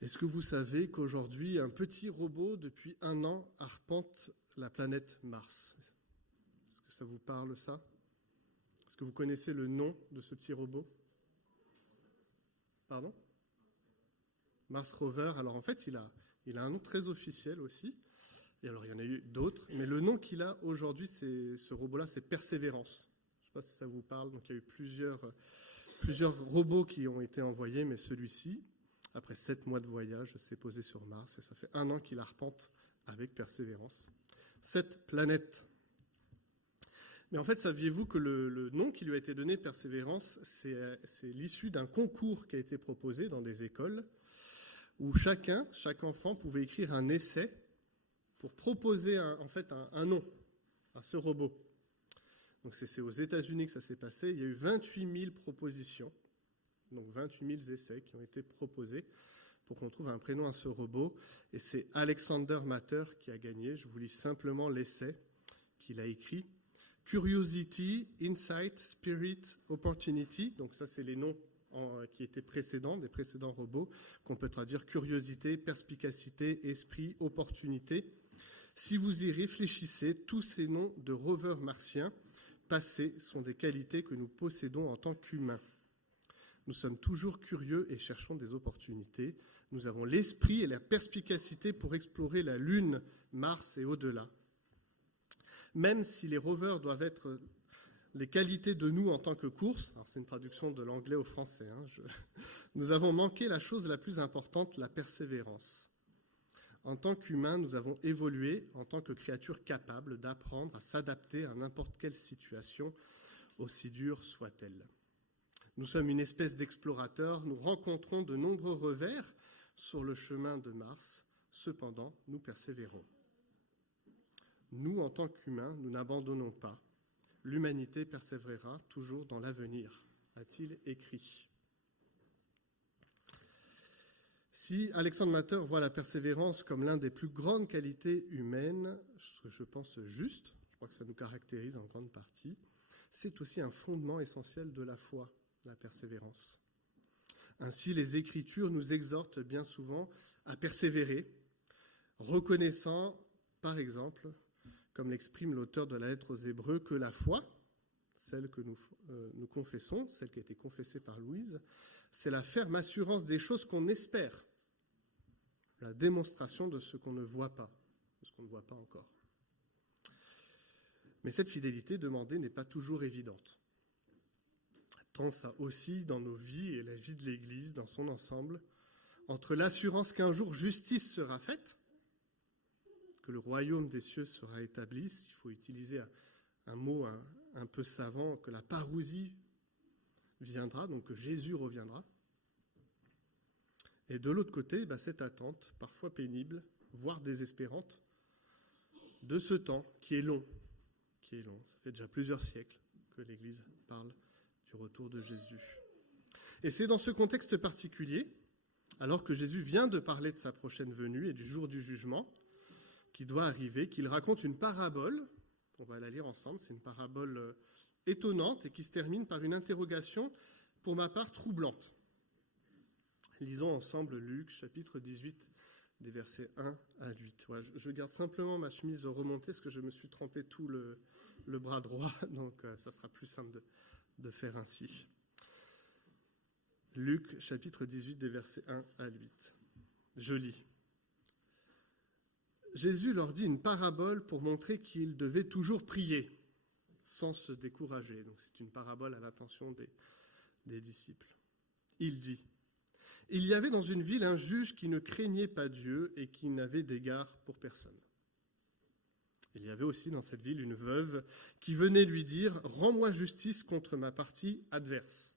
Est-ce que vous savez qu'aujourd'hui, un petit robot, depuis 1 an, arpente la planète Mars? Est-ce que ça vous parle, ça? Est-ce que vous connaissez le nom de ce petit robot? Pardon? Mars Rover. Alors en fait, il a un nom très officiel aussi. Et alors il y en a eu d'autres, mais le nom qu'il a aujourd'hui, ce robot-là, c'est Persévérance. Je ne sais pas si ça vous parle. Donc il y a eu plusieurs robots qui ont été envoyés, mais celui-ci, après 7 mois de voyage, s'est posé sur Mars et ça fait 1 an qu'il arpente avec Persévérance cette planète. Mais en fait, saviez-vous que le nom qui lui a été donné, Persévérance, c'est l'issue d'un concours qui a été proposé dans des écoles où chaque enfant pouvait écrire un essai pour proposer un nom à ce robot. Donc c'est aux États-Unis que ça s'est passé. Il y a eu 28 000 propositions, donc 28 000 essais qui ont été proposés pour qu'on trouve un prénom à ce robot. Et c'est Alexander Matter qui a gagné. Je vous lis simplement l'essai qu'il a écrit. Curiosity, Insight, Spirit, Opportunity. Donc ça, c'est les noms qui étaient précédents, des précédents robots, qu'on peut traduire curiosité, perspicacité, esprit, opportunité. Si vous y réfléchissez, tous ces noms de rovers martiens passés sont des qualités que nous possédons en tant qu'humains. Nous sommes toujours curieux et cherchons des opportunités. Nous avons l'esprit et la perspicacité pour explorer la Lune, Mars et au-delà. Même si les rovers doivent être les qualités de nous en tant que course, alors c'est une traduction de l'anglais au français, nous avons manqué la chose la plus importante, la persévérance. En tant qu'humains, nous avons évolué en tant que créatures capables d'apprendre à s'adapter à n'importe quelle situation, aussi dure soit-elle. Nous sommes une espèce d'explorateurs, nous rencontrons de nombreux revers sur le chemin de Mars, cependant, nous persévérons. Nous, en tant qu'humains, nous n'abandonnons pas. L'humanité persévérera toujours dans l'avenir, a-t-il écrit. Si Alexander Matter voit la persévérance comme l'une des plus grandes qualités humaines, ce que je pense juste, je crois que ça nous caractérise en grande partie, c'est aussi un fondement essentiel de la foi, la persévérance. Ainsi, les Écritures nous exhortent bien souvent à persévérer, reconnaissant, par exemple, comme l'exprime l'auteur de la lettre aux Hébreux, que la foi, celle que nous confessons, celle qui a été confessée par Louise, c'est la ferme assurance des choses qu'on espère, la démonstration de ce qu'on ne voit pas, de ce qu'on ne voit pas encore. Mais cette fidélité demandée n'est pas toujours évidente. Tant ça aussi dans nos vies et la vie de l'Église dans son ensemble, entre l'assurance qu'un jour justice sera faite, que le royaume des cieux sera établi, s'il faut utiliser un mot un peu savant, que la parousie viendra, donc que Jésus reviendra. Et de l'autre côté, cette attente, parfois pénible, voire désespérante, de ce temps qui est long. Ça fait déjà plusieurs siècles que l'Église parle du retour de Jésus. Et c'est dans ce contexte particulier, alors que Jésus vient de parler de sa prochaine venue et du jour du jugement qui doit arriver, qu'il raconte une parabole, on va la lire ensemble, c'est une parabole étonnante et qui se termine par une interrogation, pour ma part, troublante. Lisons ensemble Luc, chapitre 18, des versets 1 à 8. Ouais, je garde simplement ma chemise remontée, parce que je me suis trempé tout le bras droit, donc ça sera plus simple de faire ainsi. Luc, chapitre 18, des versets 1 à 8. Je lis. Jésus leur dit une parabole pour montrer qu'ils devaient toujours prier, sans se décourager. Donc c'est une parabole à l'attention des disciples. Il dit, « Il y avait dans une ville un juge qui ne craignait pas Dieu et qui n'avait d'égard pour personne. Il y avait aussi dans cette ville une veuve qui venait lui dire « Rends-moi justice contre ma partie adverse. »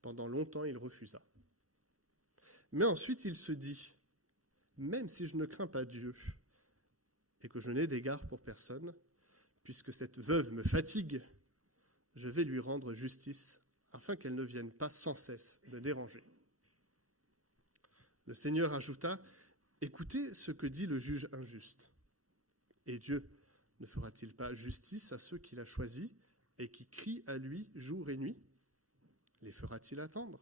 Pendant longtemps, il refusa. Mais ensuite, il se dit « Même si je ne crains pas Dieu et que je n'ai d'égard pour personne, puisque cette veuve me fatigue, je vais lui rendre justice afin qu'elle ne vienne pas sans cesse me déranger. » Le Seigneur ajouta « Écoutez ce que dit le juge injuste. Et Dieu ne fera-t-il pas justice à ceux qu'il a choisis et qui crient à lui jour et nuit? Les fera-t-il attendre?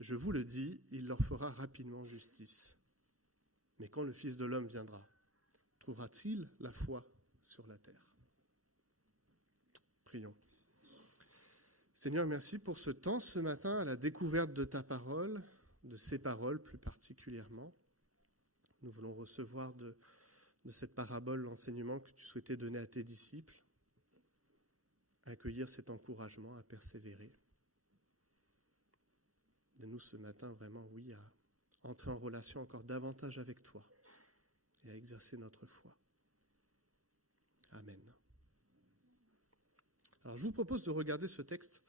Je vous le dis, il leur fera rapidement justice. Mais quand le Fils de l'homme viendra, trouvera-t-il la foi sur la terre ? Prions. Seigneur, merci pour ce temps ce matin à la découverte de ta parole, de ces paroles plus particulièrement. Nous voulons recevoir de cette parabole l'enseignement que tu souhaitais donner à tes disciples, accueillir cet encouragement à persévérer. Aide-nous ce matin vraiment, oui, à entrer en relation encore davantage avec toi et à exercer notre foi. Amen. Alors je vous propose de regarder ce texte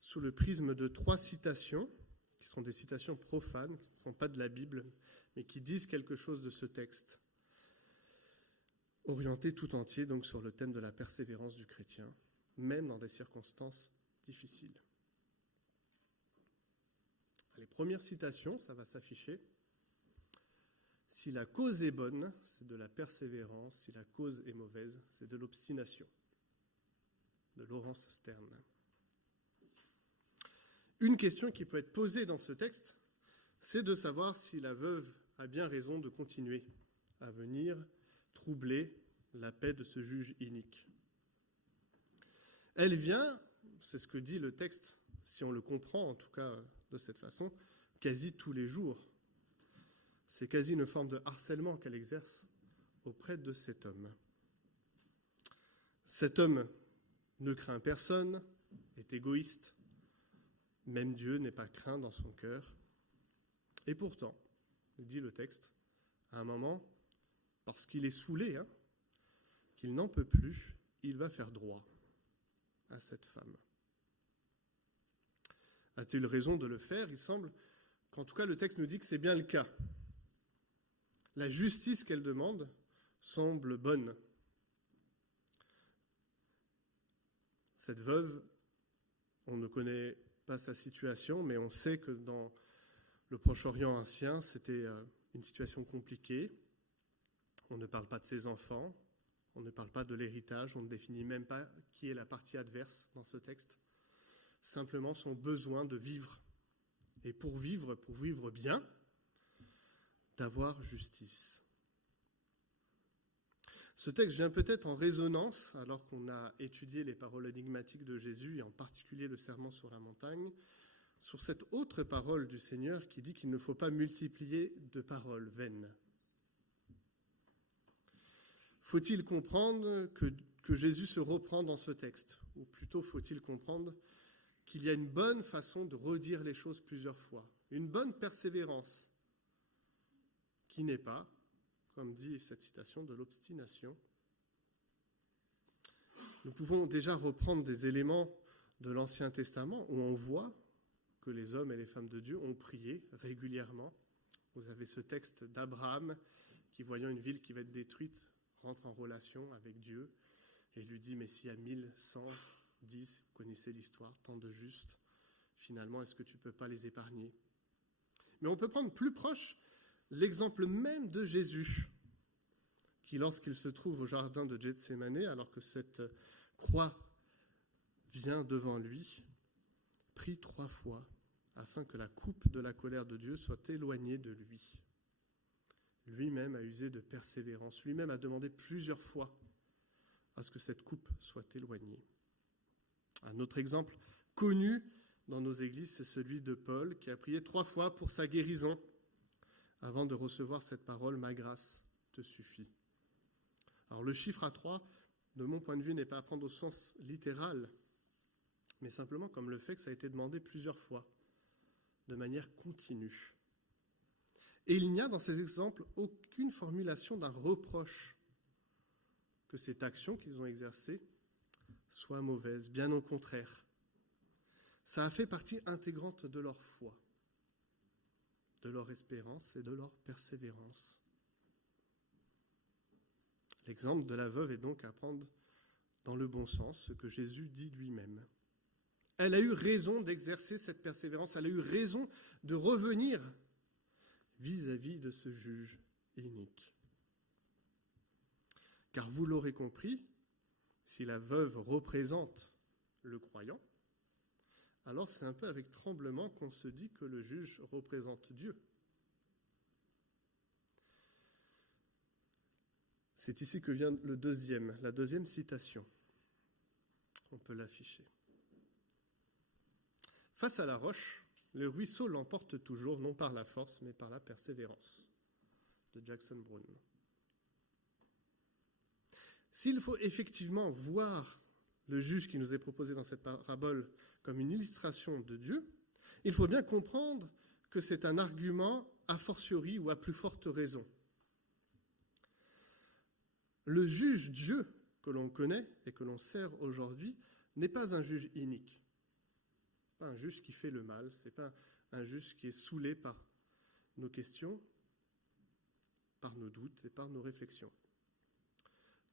sous le prisme de 3 citations, qui sont des citations profanes, qui ne sont pas de la Bible, mais qui disent quelque chose de ce texte, orienté tout entier donc sur le thème de la persévérance du chrétien, même dans des circonstances difficiles. Les premières citations, ça va s'afficher. Si la cause est bonne, c'est de la persévérance. Si la cause est mauvaise, c'est de l'obstination. De Laurence Stern. Une question qui peut être posée dans ce texte, c'est de savoir si la veuve a bien raison de continuer à venir troubler la paix de ce juge inique. Elle vient, c'est ce que dit le texte, si on le comprend en tout cas de cette façon, quasi tous les jours. C'est quasi une forme de harcèlement qu'elle exerce auprès de cet homme. Cet homme ne craint personne, est égoïste, même Dieu n'est pas craint dans son cœur. Et pourtant, dit le texte, à un moment, parce qu'il est saoulé, qu'il n'en peut plus, il va faire droit à cette femme. A-t-il raison de le faire ? Il semble qu'en tout cas le texte nous dit que c'est bien le cas. La justice qu'elle demande semble bonne. Cette veuve, on ne connaît pas sa situation, mais on sait que dans le Proche-Orient ancien, c'était une situation compliquée. On ne parle pas de ses enfants, on ne parle pas de l'héritage, on ne définit même pas qui est la partie adverse dans ce texte. Simplement son besoin de vivre. Et pour vivre bien, d'avoir justice. Ce texte vient peut-être en résonance, alors qu'on a étudié les paroles énigmatiques de Jésus, et en particulier le sermon sur la montagne, sur cette autre parole du Seigneur qui dit qu'il ne faut pas multiplier de paroles vaines. Faut-il comprendre que Jésus se reprend dans ce texte ? Ou plutôt faut-il comprendre qu'il y a une bonne façon de redire les choses plusieurs fois, une bonne persévérance, qui n'est pas, comme dit cette citation, de l'obstination. Nous pouvons déjà reprendre des éléments de l'Ancien Testament où on voit que les hommes et les femmes de Dieu ont prié régulièrement. Vous avez ce texte d'Abraham qui, voyant une ville qui va être détruite, rentre en relation avec Dieu et lui dit « Mais s'il y a 1110, vous connaissez l'histoire, tant de justes, finalement, est-ce que tu ne peux pas les épargner ?» Mais on peut prendre plus proche l'exemple même de Jésus, qui lorsqu'il se trouve au jardin de Gethsémani, alors que cette croix vient devant lui, prie 3 fois afin que la coupe de la colère de Dieu soit éloignée de lui. Lui-même a usé de persévérance, lui-même a demandé plusieurs fois à ce que cette coupe soit éloignée. Un autre exemple connu dans nos églises, c'est celui de Paul, qui a prié 3 fois pour sa guérison, avant de recevoir cette parole « Ma grâce te suffit ». Alors le chiffre 3, de mon point de vue, n'est pas à prendre au sens littéral, mais simplement comme le fait que ça a été demandé plusieurs fois, de manière continue. Et il n'y a dans ces exemples aucune formulation d'un reproche que cette action qu'ils ont exercée soit mauvaise, bien au contraire. Ça a fait partie intégrante de leur foi, de leur espérance et de leur persévérance. L'exemple de la veuve est donc à prendre dans le bon sens, ce que Jésus dit lui-même. Elle a eu raison d'exercer cette persévérance, elle a eu raison de revenir vis-à-vis de ce juge inique. Car vous l'aurez compris, si la veuve représente le croyant, alors c'est un peu avec tremblement qu'on se dit que le juge représente Dieu. C'est ici que vient la deuxième citation. On peut l'afficher. Face à la roche, le ruisseau l'emporte toujours, non par la force, mais par la persévérance, de Jackson Browne. S'il faut effectivement voir le juge qui nous est proposé dans cette parabole comme une illustration de Dieu, il faut bien comprendre que c'est un argument a fortiori ou à plus forte raison. Le juge Dieu que l'on connaît et que l'on sert aujourd'hui n'est pas un juge inique, pas un juge qui fait le mal, ce n'est pas un juge qui est saoulé par nos questions, par nos doutes et par nos réflexions.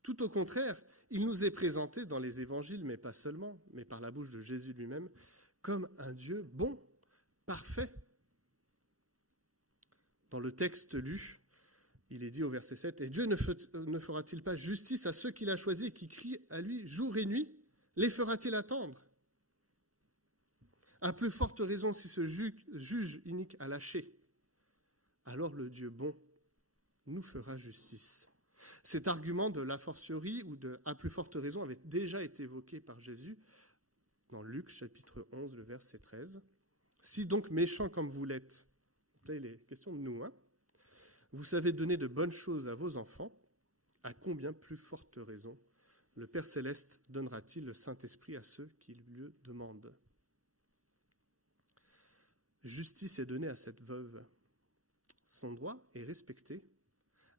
Tout au contraire, il nous est présenté dans les évangiles, mais pas seulement, mais par la bouche de Jésus lui-même, comme un Dieu bon, parfait. Dans le texte lu, il est dit au verset 7, « Et Dieu ne fera-t-il pas justice à ceux qu'il a choisis et qui crient à lui jour et nuit? Les fera-t-il attendre? À plus forte raison, si ce juge inique a lâché, alors le Dieu bon nous fera justice. » Cet argument de la fortiori ou de à plus forte raison avait déjà été évoqué par Jésus dans Luc chapitre 11, le verset 13. « Si donc méchants comme vous l'êtes, » là il est question de nous, vous savez donner de bonnes choses à vos enfants, à combien plus forte raison le Père Céleste donnera-t-il le Saint-Esprit à ceux qui le demandent? Justice est donnée à cette veuve. Son droit est respecté,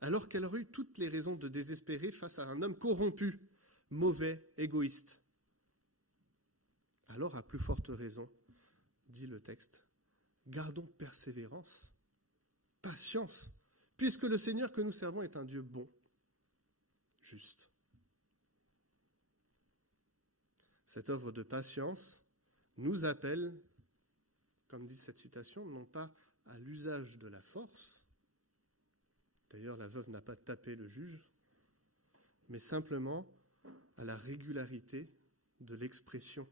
alors qu'elle aurait eu toutes les raisons de désespérer face à un homme corrompu, mauvais, égoïste. Alors, à plus forte raison, dit le texte, gardons persévérance, patience, puisque le Seigneur que nous servons est un Dieu bon, juste. Cette œuvre de patience nous appelle, comme dit cette citation, non pas à l'usage de la force, d'ailleurs la veuve n'a pas tapé le juge, mais simplement à la régularité de l'expression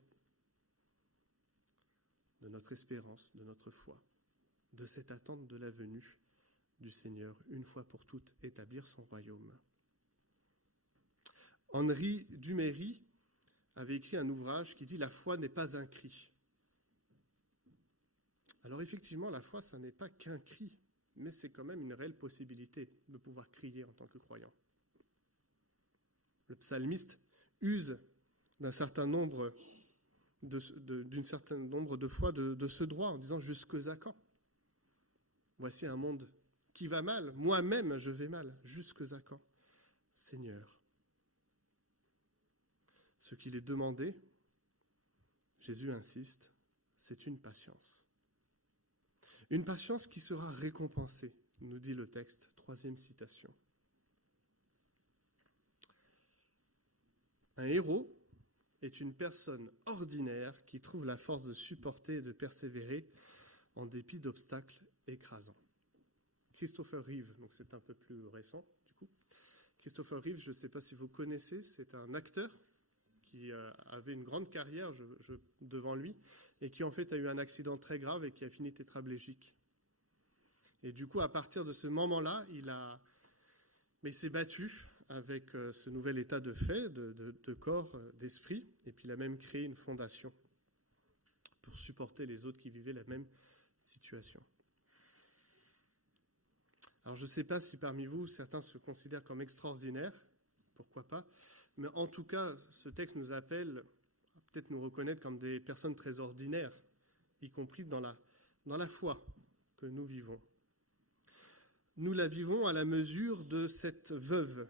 de notre espérance, de notre foi, de cette attente de la venue du Seigneur, une fois pour toutes, établir son royaume. Henri Duméry avait écrit un ouvrage qui dit « La foi n'est pas un cri ». Alors effectivement, la foi, ça n'est pas qu'un cri, mais c'est quand même une réelle possibilité de pouvoir crier en tant que croyant. Le psalmiste use d'un certain nombre de fois de ce droit en disant « Jusque à quand ? Voici un monde qui va mal, moi-même je vais mal, jusque à quand ? Seigneur. » Ce qu'il est demandé, Jésus insiste, c'est une patience. Une patience qui sera récompensée, nous dit le texte, troisième citation. Un héros est une personne ordinaire qui trouve la force de supporter et de persévérer en dépit d'obstacles écrasants. Christopher Reeve, donc c'est un peu plus récent du coup. Christopher Reeve, je ne sais pas si vous connaissez, c'est un acteur qui avait une grande carrière devant lui et qui en fait a eu un accident très grave et qui a fini tétraplégique. Et du coup, à partir de ce moment-là, il s'est battu avec ce nouvel état de fait, de corps, d'esprit, et puis il a même créé une fondation pour supporter les autres qui vivaient la même situation. Alors je ne sais pas si parmi vous, certains se considèrent comme extraordinaires, pourquoi pas, mais en tout cas, ce texte nous appelle à peut-être nous reconnaître comme des personnes très ordinaires, y compris dans la foi que nous vivons. Nous la vivons à la mesure de cette veuve,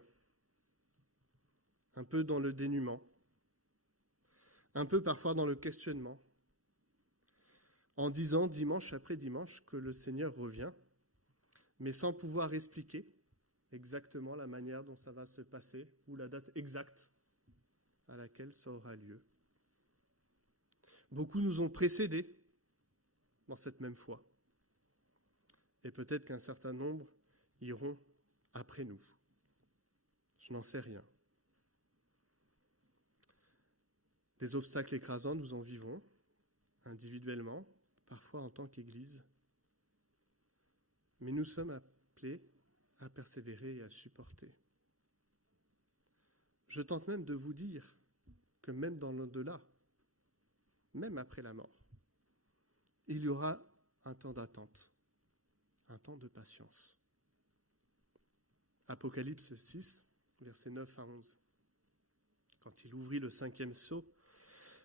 un peu dans le dénuement, un peu parfois dans le questionnement, en disant dimanche après dimanche que le Seigneur revient, mais sans pouvoir expliquer exactement la manière dont ça va se passer ou la date exacte à laquelle ça aura lieu. Beaucoup nous ont précédés dans cette même foi. Et peut-être qu'un certain nombre iront après nous. Je n'en sais rien. Des obstacles écrasants, nous en vivons, individuellement, parfois en tant qu'Église. Mais nous sommes appelés à persévérer et à supporter. Je tente même de vous dire que même dans l'au-delà, même après la mort, il y aura un temps d'attente, un temps de patience. Apocalypse 6, versets 9 à 11. Quand il ouvrit le 5e sceau,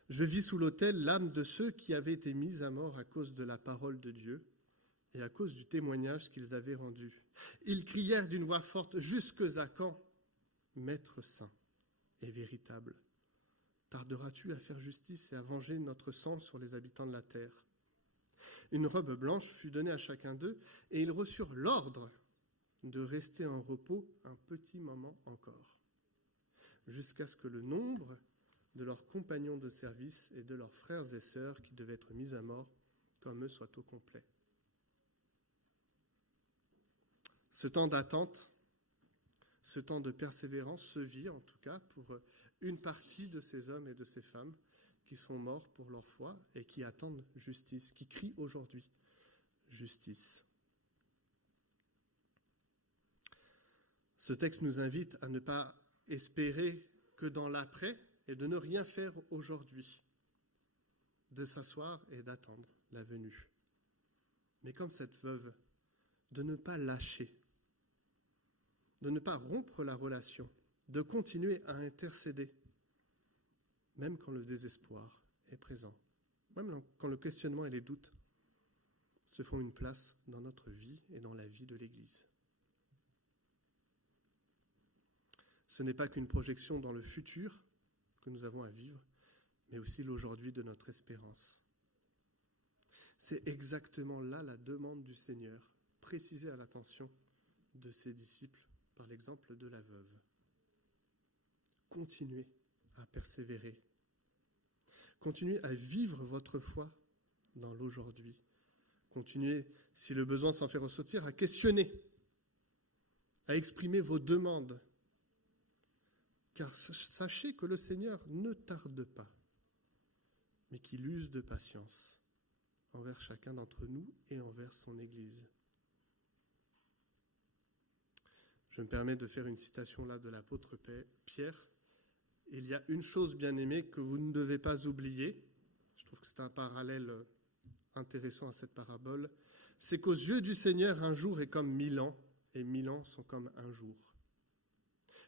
je vis sous l'autel l'âme de ceux qui avaient été mis à mort à cause de la parole de Dieu et à cause du témoignage qu'ils avaient rendu. Ils crièrent d'une voix forte, « Jusque à quand, Maître saint et véritable, tarderas-tu à faire justice et à venger notre sang sur les habitants de la terre ?» Une robe blanche fut donnée à chacun d'eux, et ils reçurent l'ordre de rester en repos un petit moment encore, jusqu'à ce que le nombre de leurs compagnons de service et de leurs frères et sœurs qui devaient être mis à mort comme eux soit au complet. Ce temps d'attente, ce temps de persévérance se vit en tout cas pour une partie de ces hommes et de ces femmes qui sont morts pour leur foi et qui attendent justice, qui crient aujourd'hui justice. Ce texte nous invite à ne pas espérer que dans l'après et de ne rien faire aujourd'hui, de s'asseoir et d'attendre la venue. Mais comme cette veuve, de ne pas lâcher, de ne pas rompre la relation, de continuer à intercéder, même quand le désespoir est présent, même quand le questionnement et les doutes se font une place dans notre vie et dans la vie de l'Église. Ce n'est pas qu'une projection dans le futur que nous avons à vivre, mais aussi l'aujourd'hui de notre espérance. C'est exactement là la demande du Seigneur, précisée à l'attention de ses disciples par l'exemple de la veuve. Continuez à persévérer. Continuez à vivre votre foi dans l'aujourd'hui. Continuez, si le besoin s'en fait ressortir, à questionner, à exprimer vos demandes. Car sachez que le Seigneur ne tarde pas, mais qu'il use de patience envers chacun d'entre nous et envers son Église. Je me permets de faire une citation là de l'apôtre Pierre. Il y a une chose, bien-aimée, que vous ne devez pas oublier. Je trouve que c'est un parallèle intéressant à cette parabole. C'est qu'aux yeux du Seigneur, un jour est comme 1000 ans, et 1000 ans sont comme un jour.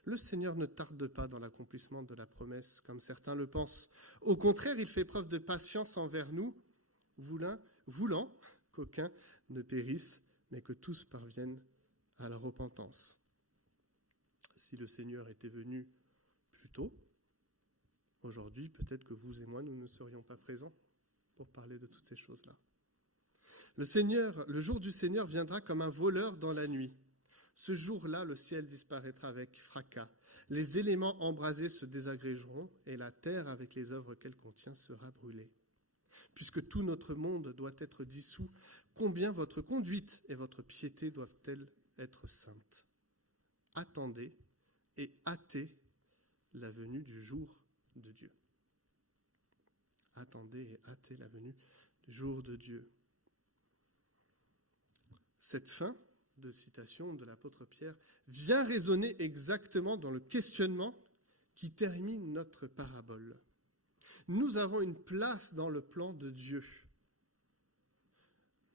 Le Seigneur ne tarde pas dans l'accomplissement de la promesse, comme certains le pensent. Au contraire, il fait preuve de patience envers nous, voulant qu'aucun ne périsse, mais que tous parviennent à la repentance. Si le Seigneur était venu plus tôt, aujourd'hui, peut-être que vous et moi, nous ne serions pas présents pour parler de toutes ces choses-là. Le jour du Seigneur viendra comme un voleur dans la nuit. Ce jour-là, le ciel disparaîtra avec fracas. Les éléments embrasés se désagrégeront et la terre, avec les œuvres qu'elle contient, sera brûlée. Puisque tout notre monde doit être dissous, combien votre conduite et votre piété doivent-elles être saintes? Attendez et hâtez la venue du jour de Dieu. Attendez et hâtez la venue du jour de Dieu. Cette fin de citation de l'apôtre Pierre vient résonner exactement dans le questionnement qui termine notre parabole. Nous avons une place dans le plan de Dieu.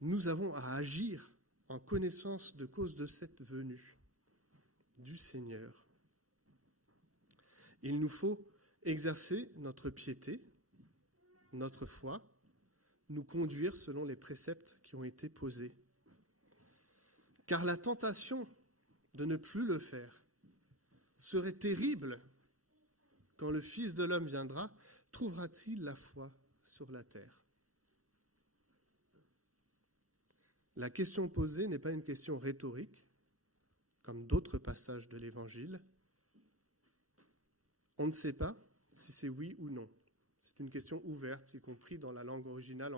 Nous avons à agir en connaissance de cause de cette venue du Seigneur. Il nous faut exercer notre piété, notre foi, nous conduire selon les préceptes qui ont été posés. Car la tentation de ne plus le faire serait terrible. Quand le Fils de l'homme viendra, trouvera-t-il la foi sur la terre? La question posée n'est pas une question rhétorique, comme d'autres passages de l'Évangile. On ne sait pas si c'est oui ou non. C'est une question ouverte, y compris dans la langue originale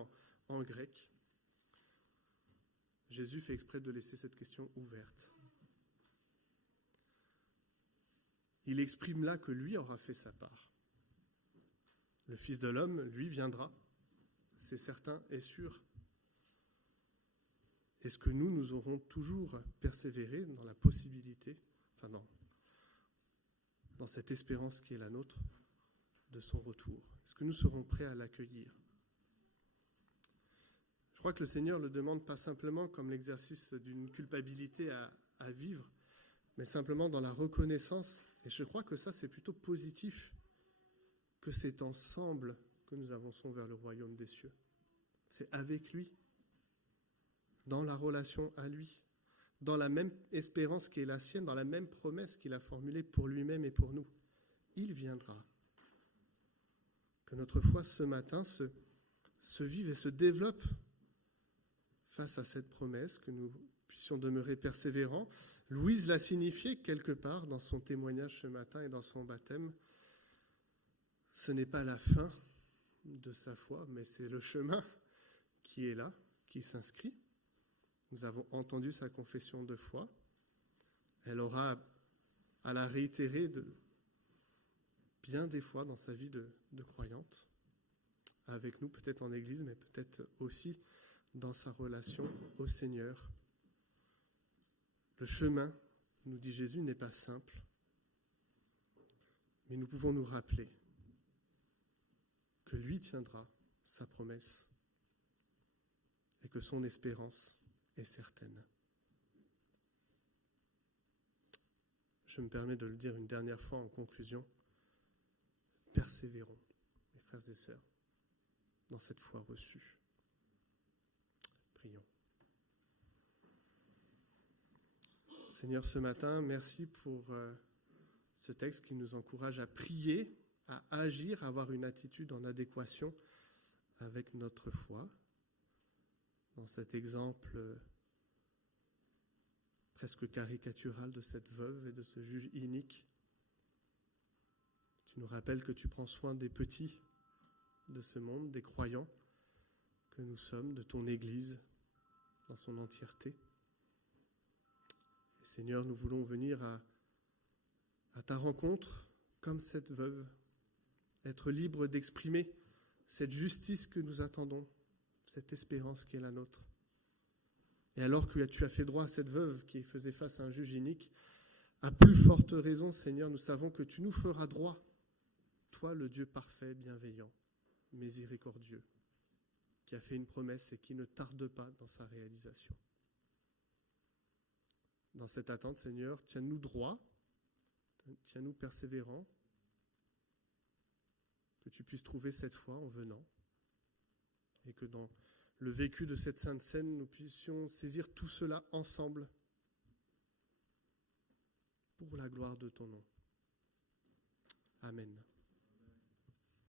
en grec. Jésus fait exprès de laisser cette question ouverte. Il exprime là que lui aura fait sa part. Le Fils de l'homme, lui, viendra c'est certain et sûr. Est-ce que nous aurons toujours persévéré dans la possibilité, dans cette espérance qui est la nôtre, de son retour? Est-ce que nous serons prêts à l'accueillir? Je crois que le Seigneur le demande pas simplement comme l'exercice d'une culpabilité à vivre, mais simplement dans la reconnaissance. Et je crois que ça, c'est plutôt positif, que c'est ensemble que nous avançons vers le royaume des cieux. C'est avec lui, dans la relation à lui, dans la même espérance qui est la sienne, dans la même promesse qu'il a formulée pour lui-même et pour nous. Il viendra. Que notre foi ce matin se vive et se développe face à cette promesse, que nous puissions demeurer persévérants. Louise l'a signifié quelque part dans son témoignage ce matin et dans son baptême. Ce n'est pas la fin de sa foi, mais c'est le chemin qui est là, qui s'inscrit. Nous avons entendu sa confession de foi. Elle aura à la réitérer bien des fois dans sa vie de croyante, avec nous peut-être en Église, mais peut-être aussi dans sa relation au Seigneur. Le chemin, nous dit Jésus, n'est pas simple, mais nous pouvons nous rappeler que lui tiendra sa promesse et que son espérance est certaine. Je me permets de le dire une dernière fois en conclusion. Persévérons, mes frères et sœurs, dans cette foi reçue. Prions. Seigneur, ce matin, merci pour ce texte qui nous encourage à prier, à agir, à avoir une attitude en adéquation avec notre foi. Dans cet exemple presque caricatural de cette veuve et de ce juge inique, tu nous rappelles que tu prends soin des petits de ce monde, des croyants que nous sommes, de ton Église dans son entièreté. Et Seigneur, nous voulons venir à ta rencontre comme cette veuve, être libre d'exprimer cette justice que nous attendons, cette espérance qui est la nôtre. Et alors que tu as fait droit à cette veuve qui faisait face à un juge inique, à plus forte raison, Seigneur, nous savons que tu nous feras droit, toi, le Dieu parfait, bienveillant, miséricordieux, qui a fait une promesse et qui ne tarde pas dans sa réalisation. Dans cette attente, Seigneur, tiens-nous droits, tiens-nous persévérants, que tu puisses trouver cette foi en venant, et que dans le vécu de cette sainte scène, nous puissions saisir tout cela ensemble pour la gloire de ton nom. Amen.